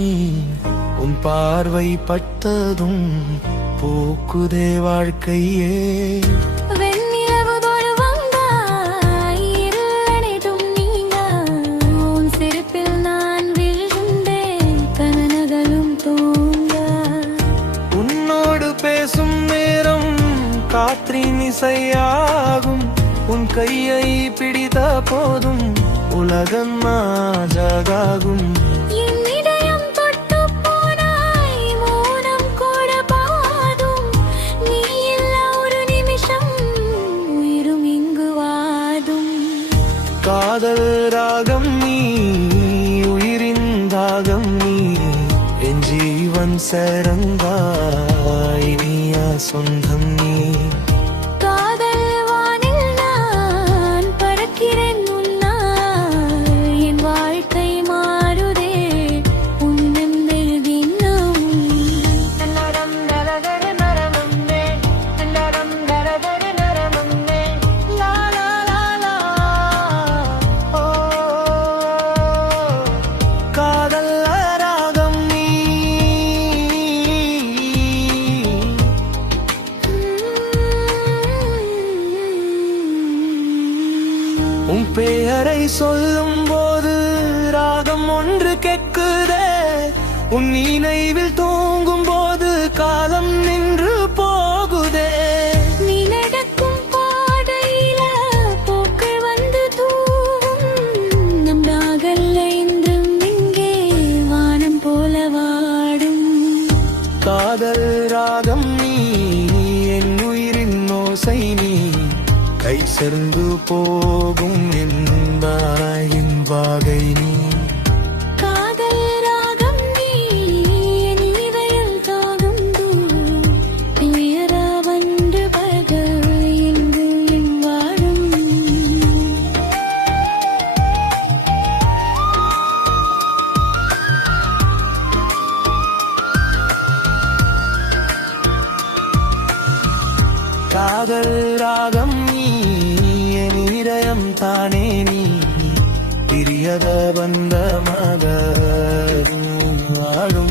நீ உன் பார்வை பட்டதும் போக்குதே வாழ்க்கையே. பேசும் நேரம் காற்றின் இசையாகும். உன் கையை பிடித்த போதும் உலகம் மாஜாகும். காதல் ராகம் நீ, உயிரின் தாகம் நீ, என் ஜீவன் சரங்காய் நீயா சொந்தம் நீ. காதல் வானில் நான் பறக்கிறேன் உன்னால், என் வாழ்க்கை மாறுதே உன்னெந்தில் தினம். நரம் நரதர நரமந்தே, நரம் நரதர நரமந்தே, லா லா லா லா. ஓ காதல் ராகம் நீ, உன் பெயரை சொல்லும் போது ராகம் ஒன்று கேட்குதே. உன் நினைவில் தூங்கும் போது காலம் நின்று போகுதே. நீ நடக்கும் பாதையில பூக்கள் வந்து தூவும், நம் நாகல்ல இன்றும் இங்கே வானம் போல வாடும். காதல் ராகம் நீ, என் உயிரின் ஓசை நீ, கை சேர்ந்து போகும் என்பாயின் வாகை நீ. காதல் ராகம் நீ, என் இதயம் தாகும் தூரம், துயரா வந்து பக எங்கு என் வாழும். காதல் ராகம் நீ, என் இதயம் தானே நீ, பிரியத பந்தமாக வாழும்.